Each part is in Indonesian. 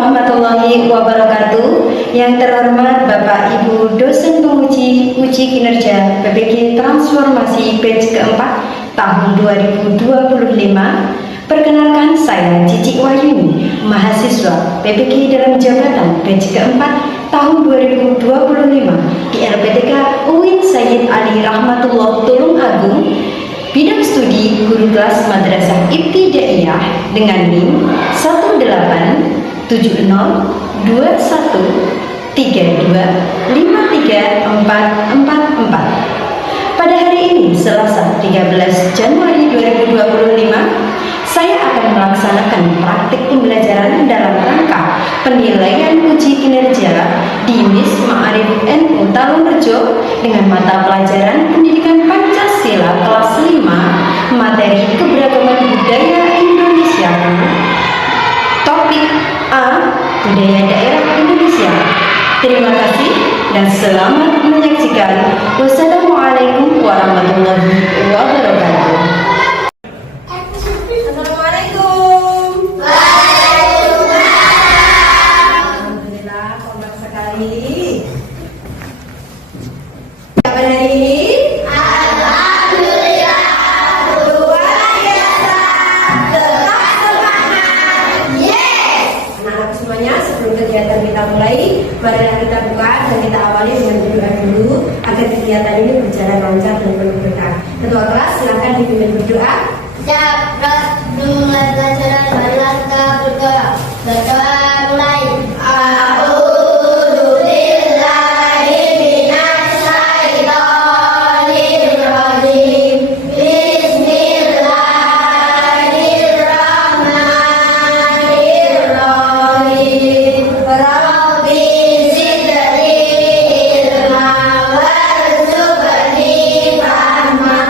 warahmatullahi wabarakatuh. Yang terhormat Bapak Ibu dosen penguji uji kinerja PPG Transformasi batch keempat tahun 2025. Perkenalkan, saya Cici Wahyuni, mahasiswa PPG dalam jabatan batch keempat tahun 2025 di LPTK UIN Sayyid Ali Rahmatullah Tulungagung, bidang studi guru kelas madrasah ibtidaiyah dengan NIM 1870213253444. Pada hari ini, Selasa 13 Januari 2025, saya akan melaksanakan praktik pembelajaran dalam rangka penilaian uji kinerja di MIS Ma'arif NU Talunrejo dengan mata pelajaran Pendidikan Pancasila kelas 5, materi Keberagaman Budaya Indonesia. Topik A, Budaya Daerah Indonesia. Terima kasih dan selamat menyaksikan. Wassalamualaikum warahmatullahi wabarakatuh. Assalamualaikum. Waalaikumsalam. Alhamdulillah, selamat sekali. Kabar hari ini? Alhamdulillah, luar biasa. Tetap semangat. Yes. Anak-anak semuanya, sebelum kegiatan kita mulai, marilah kita buka dan kita awali dengan berdoa dulu agar kegiatan ini berjalan lancar dan penuh berkah. Ketua kelas, silakan dipimpin berdoa. Mulai pelajaran, marilah kita berdoa. Berdoa mulai. A'udzu billahi minasy syaithanir rajim. Bismillahirrahmanirrahim. Rabbi zidni ilma warzuqni fahma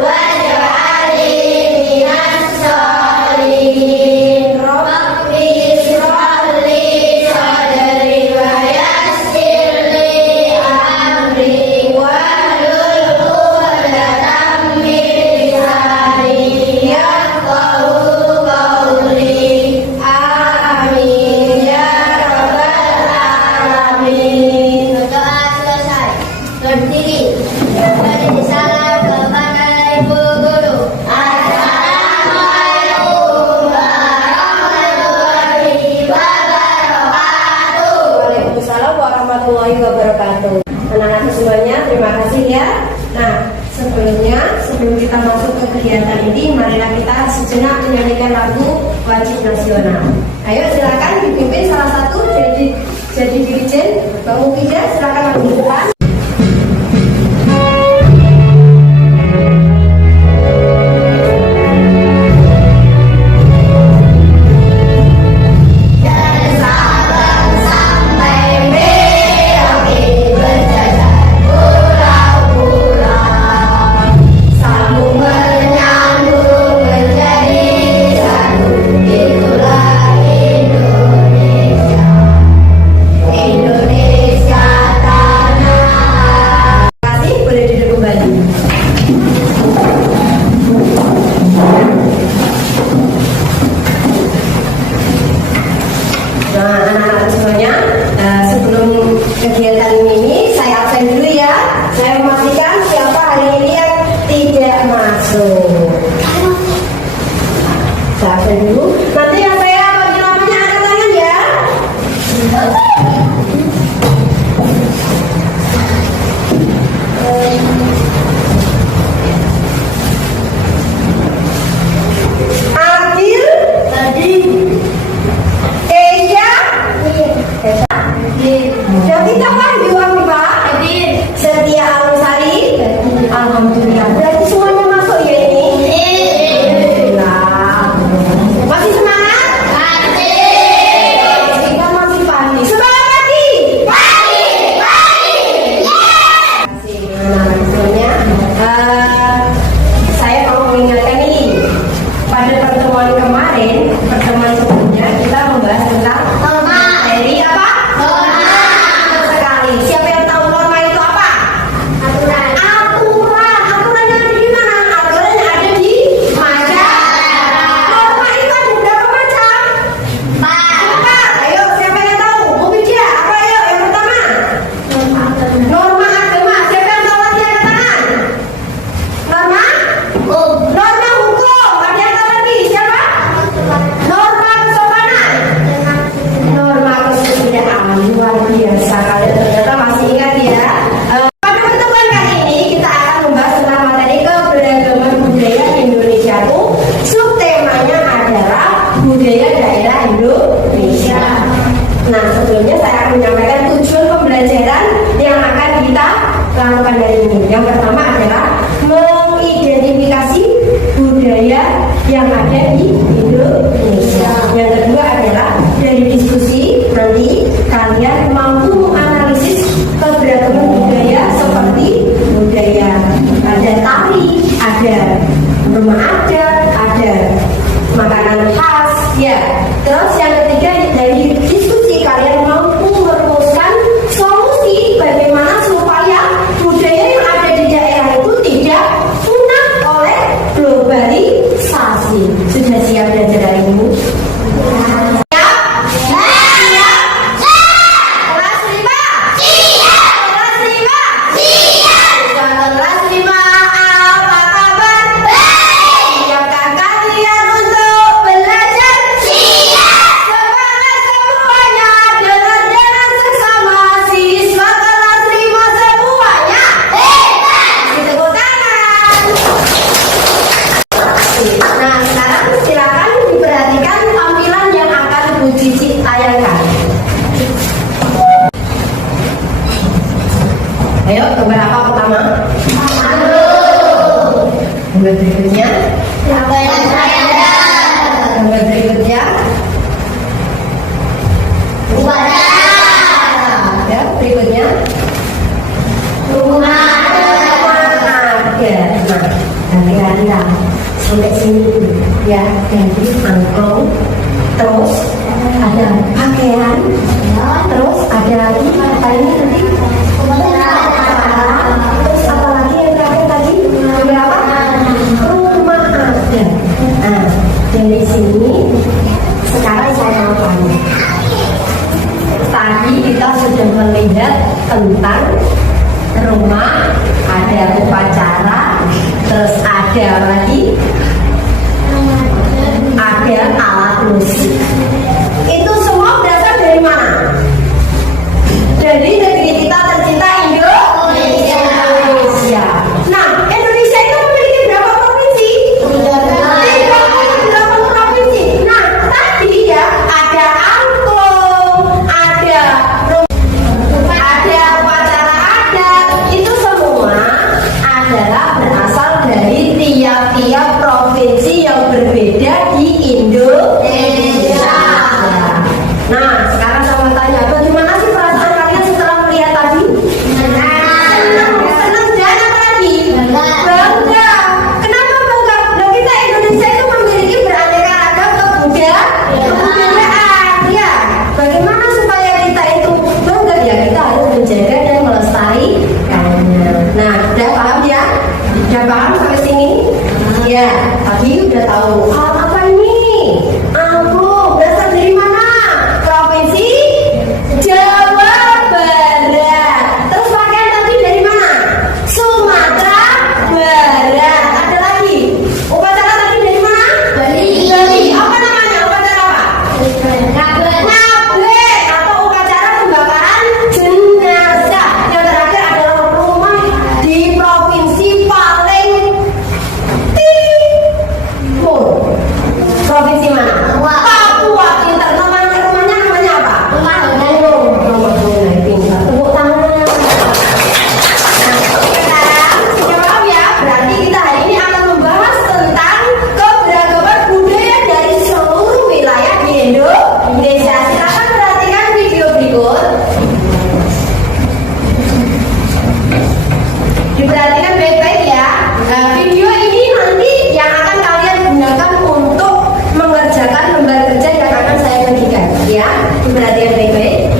waj'alni minas sholihin. Rabbi ishrah li sadri wa yassir li amri wahlul 'uqdatam min lisani yafqahu qawli. Amin ya rabbal alamin. Doa selesai. Berdiri. Beri salam kepada ibu guru. Assalamualaikum warahmatullahi wabarakatuh. Waalaikumsalam warahmatullahi wabarakatuh. Anak-anak semuanya, terima kasih ya. Nah, sebelum kita masuk ke kegiatan ini, marilah kita sejenak menyanyikan lagu wajib nasional. Ayo silakan dipimpin salah satu jadi dirijen. Mbak Mufida, silakan lanjutkan. Indonesia tanah. Kasih, boleh duduk kembali. Nah, anak-anak semuanya, sebelum kegiatan ini saya absen dulu ya. Saya memastikan siapa hari ini yang tidak masuk. Saya absen dulu. Nanti yang saya bagi namanya angkat tangan ya. Adil, Esya, Davita Wahyu Amifah, Setia Alusari. Alhamdulillah. Berarti semuanya masuk ya ini? Alhamdulillah. Masih semangat? Kita masih panik. Semangat Ayo, gambar apa pertama? Gambar berikutnya. Gambar berikutnya. Ya, berikutnya. Hati-hati ya, sampai sini dulu ya, ganti angklung, terus ada pakaian, terus ada lagi apa ini nanti? Terus apa lagi yang terakhir tadi? Berapa? Rumah ada. Nah, dari sini sekarang saya mau tanya. Tadi kita sudah melihat tentang rumah, ada upacara, terus ada apa lagi? Ada alat musik. Itu semua berasal dari mana? Dari negeri kita tercinta Indonesia. Nah, Indonesia itu memiliki berapa provinsi? 38 provinsi. Nah, tadi ya ada angklung, ada upacara adat, itu semua adalah berasal dari tiap-tiap provinsi yang berbeda di Indonesia. Nah, sekarang saya mau tanya, bagaimana sih perasaan kalian setelah melihat tadi? Senang dan apa lagi? Bangga. Kenapa bangga? Nah, kita Indonesia itu memiliki beraneka ragam kebudayaan. Ya, bagaimana supaya kita itu bangga? Ya, kita harus menjaga dan melestarikannya. Nah, udah paham ya? Udah paham sampai sini? Ya, tadi udah tahu. Apa ini? Angklung berasal dari mana? Provinsi Jawa Barat. Terus pakaian tadi dari mana? Sumatera Barat. Ada lagi. Upacara tadi dari mana? Bali. Apa namanya? Upacara apa? Ngablek atau upacara pembakaran jenazah. Yang terakhir adalah rumah di provinsi paling timur. Provinsi mana? Papua. Pintar. Rumahnya namanya apa? Rumah pintar. Tepuk tangan. Nah, sekarang sudah paham ya? Berarti kita hari ini akan membahas tentang keberagaman budaya dari seluruh wilayah di Indonesia. Silakan perhatikan video berikut. Diperhatikan baik-baik ya. Nah, video ini nanti yang akan kalian gunakan untuk mengerjakan lembar kerja yang akan saya bagikan. Ya, diperhatikan baik-baik.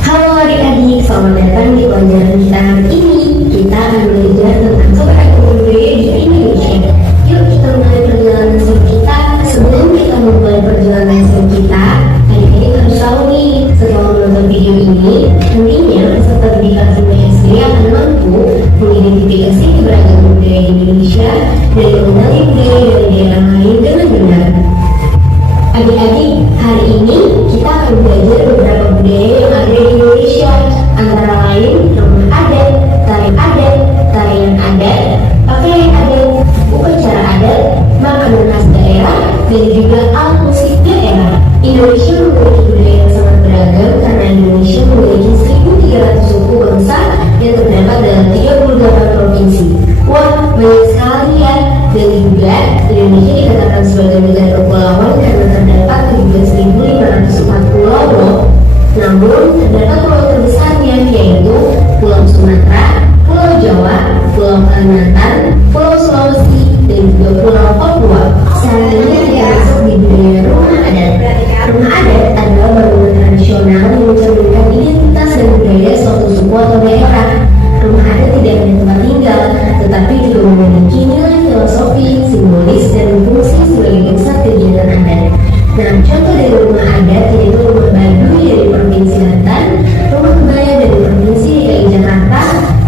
Halo adik-adik, selamat datang di pelajaran kita hari ini. Kita akan belajar tentang keberagaman budaya di Indonesia. Yuk kita mulai perjalanan studi kita. Sebelum kita memulai perjalanan studi kita, adik-adik harus tahu nih, setelah menonton video ini, nantinya peserta didik kelas SD akan mampu mengidentifikasi keberagaman budaya di Indonesia dan mengenali budaya dari daerah lain dengan benar. Adik-adik, hari ini kita akan belajar beberapa budaya yang ada di Indonesia, antara lain rumah adat, tarian adat, pakaian adat, upacara adat, makanan khas daerah, dan juga alat musik daerah. Indonesia memiliki budaya yang sangat beragam karena Indonesia memiliki 1.300 suku bangsa yang terdapat dalam 38 provinsi. Wah, banyak sekali ya. Dan juga Indonesia dikatakan sebagai negara kepulauan karena terdapat 17.504 pulau loh. Namun terdapat pulau terbesarnya yaitu Pulau Sumatera, Pulau Jawa, Pulau Kalimantan, Pulau Sulawesi, dan juga Pulau Papua. Selanjutnya kita masuk di budaya rumah adat. Rumah adat adalah bangunan tradisional yang mencerminkan identitas dan budaya suatu suku atau daerah. Rumah adat tidak hanya tempat tinggal, tetapi juga memiliki nilai filosofi, simbolis, dan fungsi sebagai pusat kegiatan adat. Nah, contoh dari rumah adat yaitu rumah Baduy dari Provinsi Banten, rumah kebaya dari Provinsi DKI Jakarta,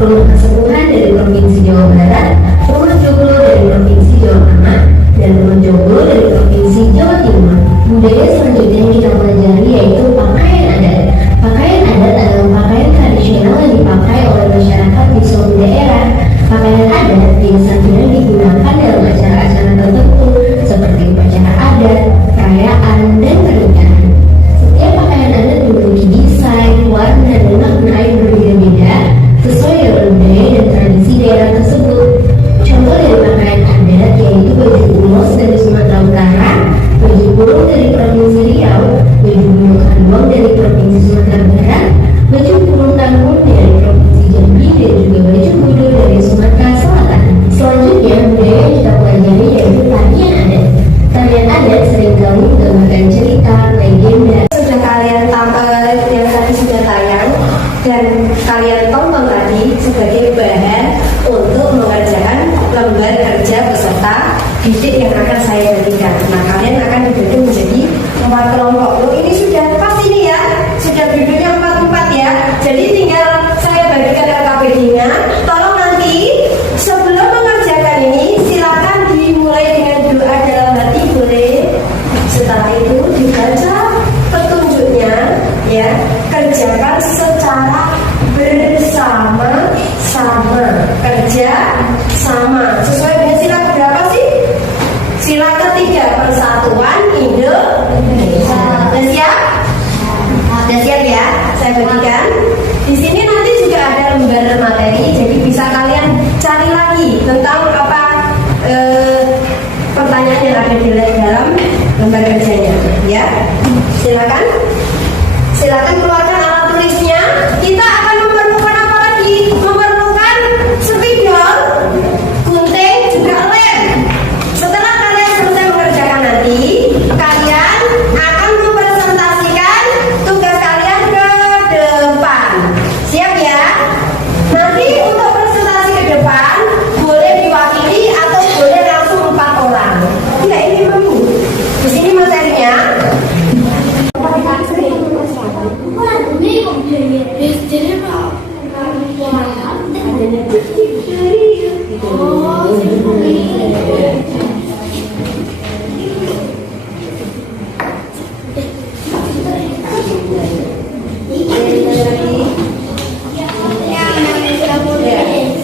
rumah kesepuhan dari Provinsi Jawa Barat, rumah joglo dari Provinsi Jawa Tengah, dan rumah joglo dari Provinsi Jawa Timur. Budaya selanjutnya yang kita pelajari yaitu pakaian adat. Pakaian adat adalah pakaian tradisional yang dipakai oleh masyarakat di suatu daerah. Pakaian adat biasanya titik yang akan saya bagikan. Nah, kalian akan dibagi menjadi 4 kelompok. Loh, ini sudah pas ini ya, sudah duduknya 4-4 ya. Jadi tinggal saya bagikan LKPD-nya. Tolong nanti sebelum mengerjakan ini silakan dimulai dengan doa dalam hati, boleh. Setelah itu dibaca petunjuknya, ya, kerjakan secara bersama-sama, kerja sama sesuai dengan sila berapa sih? Sila ketiga, Persatuan Indonesia. Sudah siap? Sudah siap ya? Saya bagikan. Di sini nanti juga ada lembar materi, jadi bisa kalian cari lagi tentang apa pertanyaan yang ada di dalam lembar kerjanya. Ya, silakan. Silakan keluarkan alat tulisnya. Kita akan memerlukan apa lagi? Memerlukan spidol, gunting, juga lem. Setelah kalian selesai mengerjakan nanti, kalian akan mempresentasikan tugas kalian ke depan. Siap ya? Nanti untuk presentasi ke depan boleh diwakili atau boleh langsung 4 orang. Tidak, ini perlu. Di sini materinya.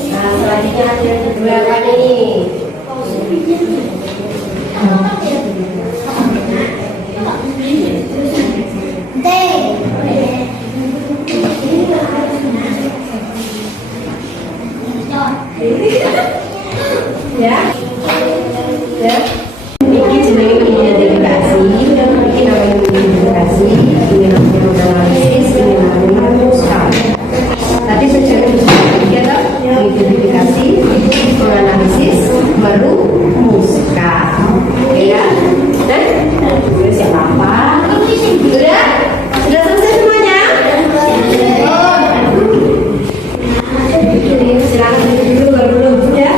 Nah, selanjutnya ada yang kedua kali. Ya, ya. Ini jenenge identifikasi, ini namanya identifikasi, ini namanya analisis, ini namanya rumuskan. Tadi saya kita identifikasi, menganalisis, baru rumuskan. Ya, dan siapa? Sudah? Sudah selesai semuanya? Silakan dulu, baru dulu ya.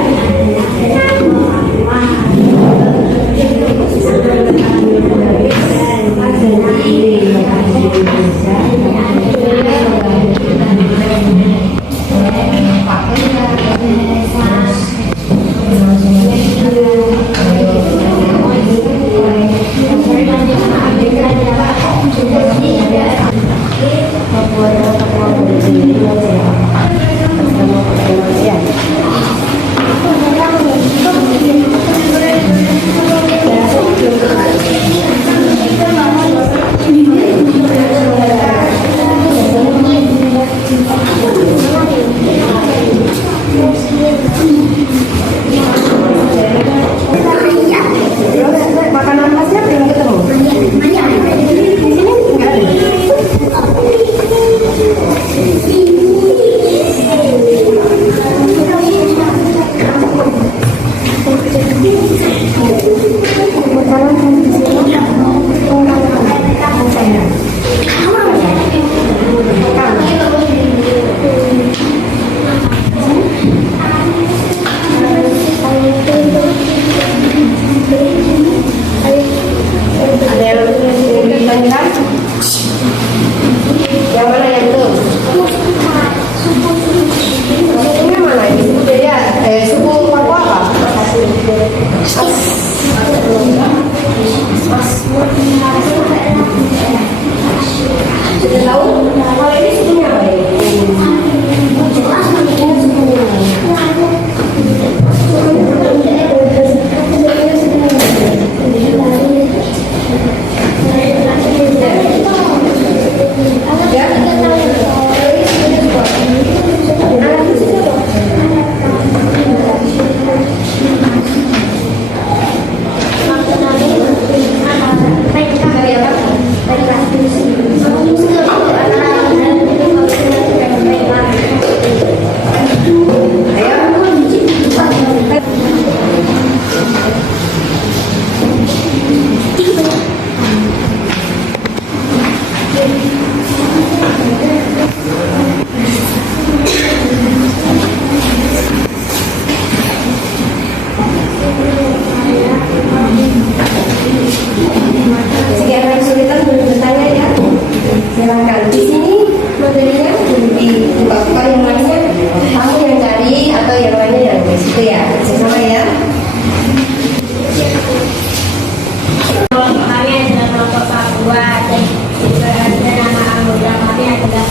Jika ada kesulitan boleh bertanya ya. Silakan. Di sini materinya dibuka yang lainnya kamu yang cari atau yang lainnya yang di situ ya. Sama ya. Kami adalah kelompok Papua dan berada nama anggota kami adalah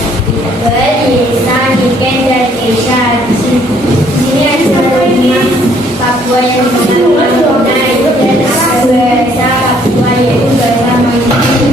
Desa, Niken, dan Desa. Di sini ada 5 Papua yang menggunakan dan bahasa Papua yaitu bahasa Melayu.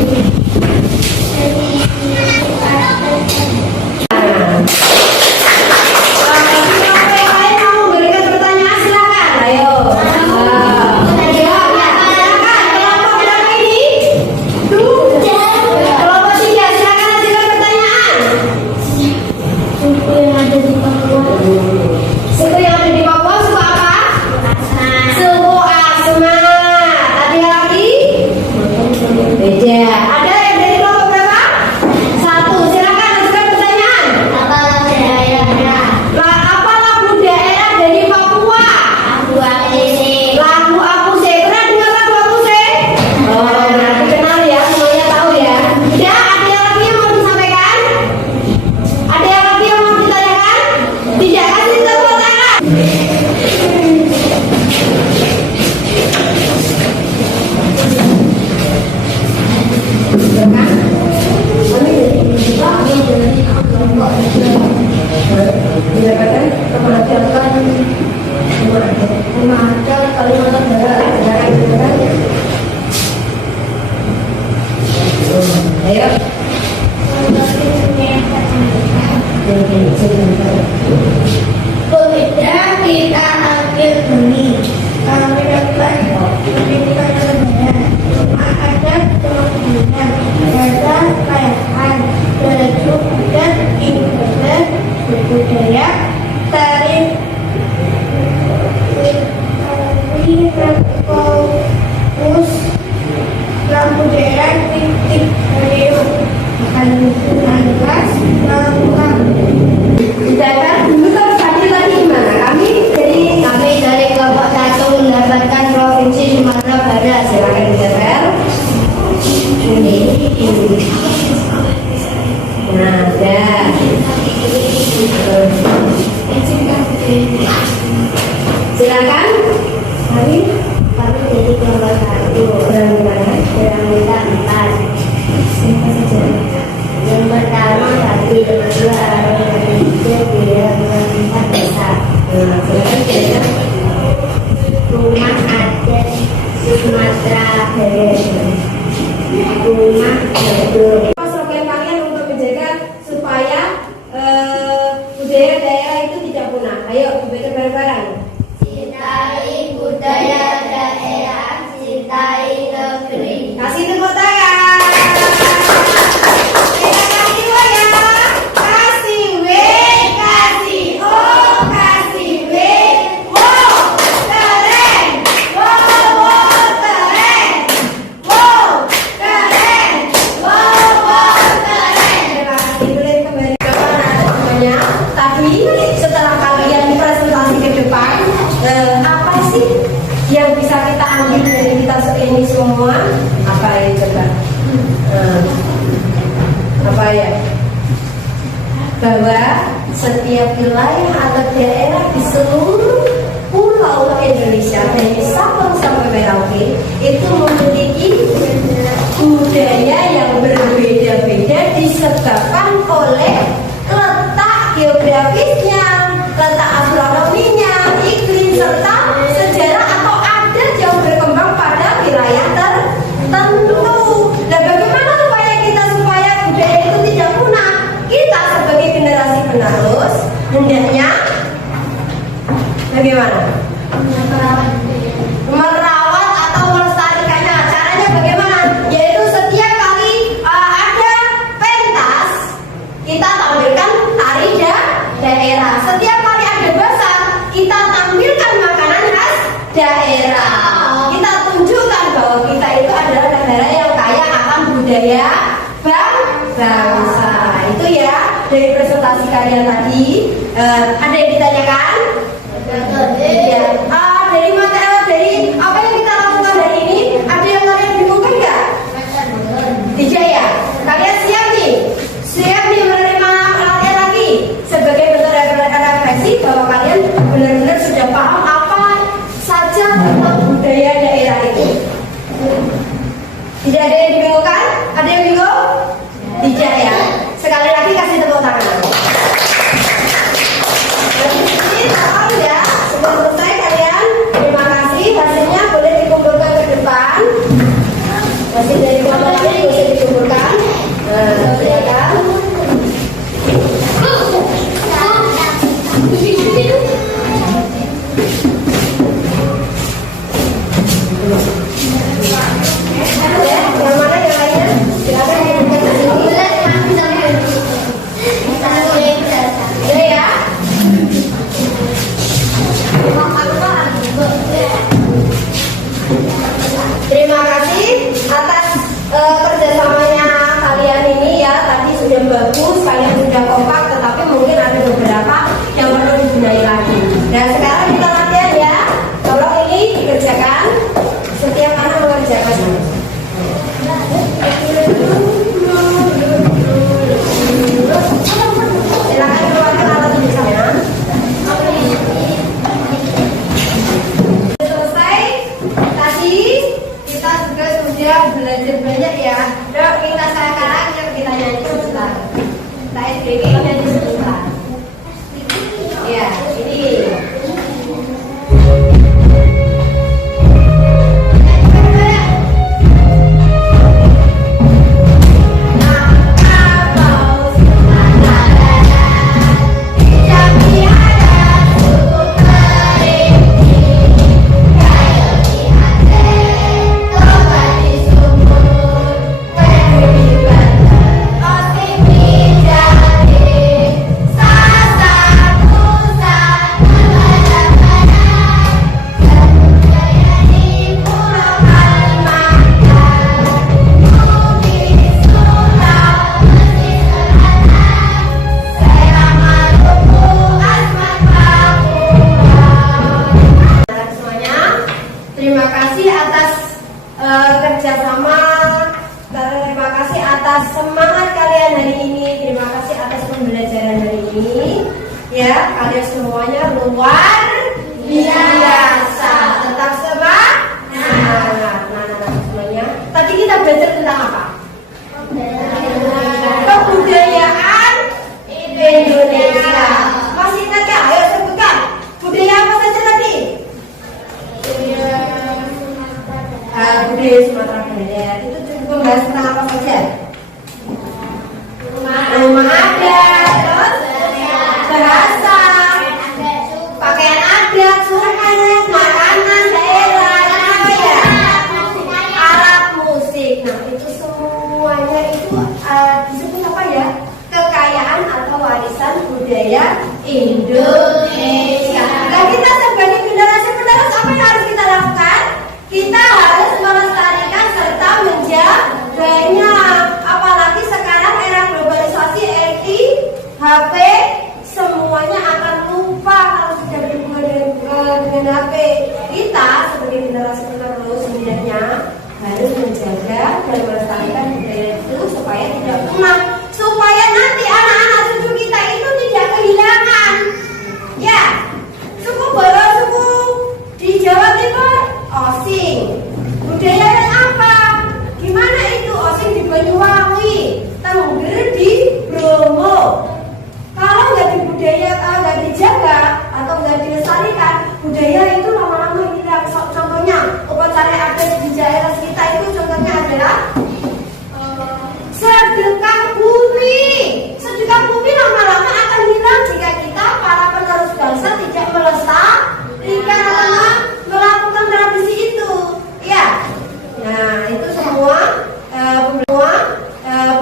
Silakan. Kami jadi kelompok 1. Berang minta 4. Siapa saja? Yang pertama 1, yang kedua 3, yang keempat desa. Silakan. Rumah adat Sumatera Barat. Rumah gedung. Slogan kalian untuk menjaga supaya budaya daerah itu tidak punah. Ayo dibaca bareng-bareng. Cintai budaya daerah, cintai negeri. Kasih tepuk tangan. Kita kasih W ya. Kasih W, kasih O, kasih W. Wow, keren. Wow, keren. Wow, keren. Wow, keren. Terima kasih. Boleh kembali ke mana semuanya? Tadi setelah kalian presentasi ke depan, apa sih yang bisa kita ambil dari kita ini semua? Apa ya coba? Apa ya? Bahwa setiap wilayah atau daerah di seluruh pulau Indonesia dari Sabang sampai Merauke itu memiliki budaya yang berbeda-beda disebabkan oleh letak geografisnya, letak astronominya, iklim serta sejarah atau adat yang berkembang pada wilayah tertentu. Dan bagaimana supaya budaya itu tidak punah? Kita sebagai generasi penerus hendaknya bagaimana? Merawat atau melestarikannya. Caranya bagaimana? Yaitu setiap kali ada pentas, kita tampilkan tari daerah. Setiap kali ada basar, kita tampilkan makanan khas daerah. Kita tunjukkan bahwa kita itu adalah negara yang kaya akan budaya bangsa. Itu ya dari presentasi kalian tadi. Ada yang ditanyakan? Ya. Dari apa yang kita lakukan hari ini? Ada yang kalian tentang budaya daerah itu. Tidak ada yang dibingungkan? Ada yang bingung? Tidak ya. Sekali lagi kasih tepuk tangan. Jadi tahu ya, sudah selesai kalian. Terima kasih. Hasilnya boleh dikumpulkan ke depan. Hasil dari kelompok kalian boleh dikumpulkan. Silakan. Yang mana yang lainnya? Silakan dibuka ke sini. Ya ya. Terima kasih atas kerjasamanya kalian ini ya. Tadi sudah bagus, kalian sudah kompak, tetapi mungkin ada beberapa yang perlu dibenahi lagi. Dan sekarang kita latihan ya. Tolong ini dikerjakan. Setiap anak mengerjakan. Silakan keluarkan alat tulisannya. Selesai. Tadi kita juga sudah belajar banyak ya. Yuk kita sekarang yang kita nyanyi sebentar. Kita SBG nyanyi sebentar. Ya, ini. Terima kasih atas kerjasama, terima kasih atas semangat kalian hari ini, terima kasih atas pembelajaran hari ini. Ya, kalian semuanya luar biasa. Tetap semangat. Nah, semuanya. Tadi kita belajar tentang apa? Kebudayaan Indonesia. Masih ingat ya? Ayo sebutkan. Budaya apa saja tadi? Budaya Sumatera Barat itu cukup membahas tentang apa saja? Rumah adat, terus bahasa, pakaian adat, suku, makanan daerah, apa ya? Alat musik. Nah itu semuanya itu disebut apa ya? Kekayaan atau warisan budaya Indonesia. Nah kita sebagai generasi penerus apa yang harus kita lakukan? Kita harus melestarikan serta menjaganya. Apalagi sekarang era globalisasi, IT, HP, semuanya akan lupa kalau sudah berhubungan dengan HP. Kita sebagai generasi penerus setidaknya harus menjaga dan melestarikan budaya itu supaya tidak punah, supaya nanti anak-anak cucu kita itu tidak kehilangan. Ya, suku Boro, suku di Jawa Timur, Osing. Budaya yang apa? Gimana itu? Osing di Banyuwangi, Tengger di Bromo. Kalau nggak dijaga atau nggak dilestarikan, budaya itu lama-lama hilang. Contohnya upacara adat di daerah kita itu contohnya adalah sedekah bumi. Sedekah bumi lama-lama akan hilang jika kita para penerus bangsa tidak melestarikan atau melakukan tradisi itu. Ya, nah itu semua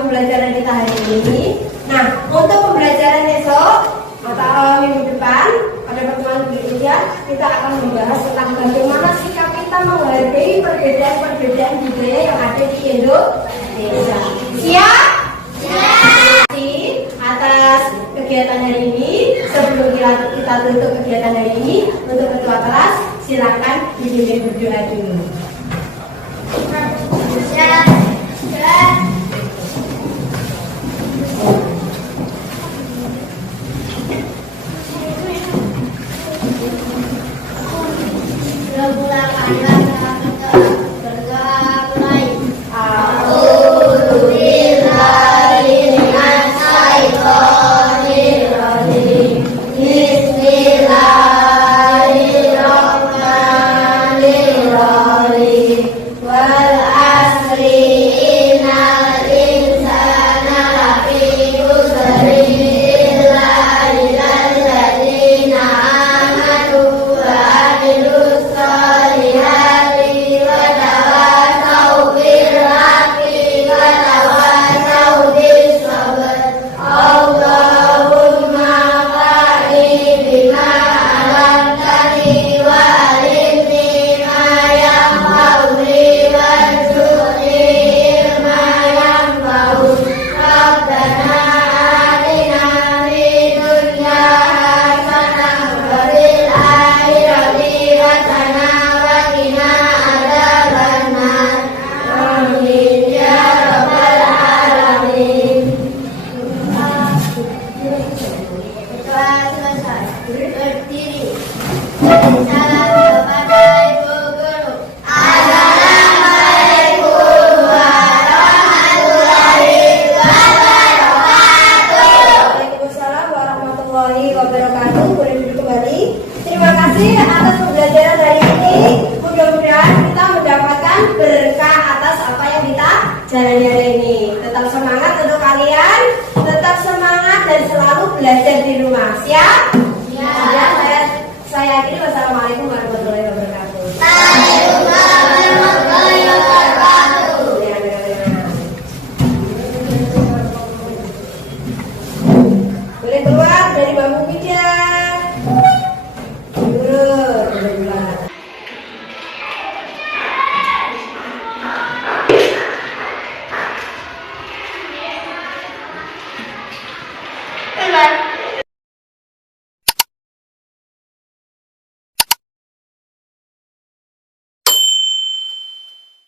pembelajaran kita hari ini. Nah, untuk pembelajaran esok atau minggu depan pada pertemuan berikutnya kita akan membahas tentang bagaimana sikap kita menghargai perbedaan-perbedaan budaya yang ada di Indonesia. Siap? Terima kasih atas kegiatan hari ini. Sebelum kita tutup kegiatan hari ini, untuk ketua kelas silakan dipimpin berdoa dulu. Waalaikumsalam warahmatullahi wabarakatuh. Boleh duduk kembali. Terima kasih atas pembelajaran hari ini. Mudah-mudahan kita mendapatkan berkah atas apa yang kita jalani hari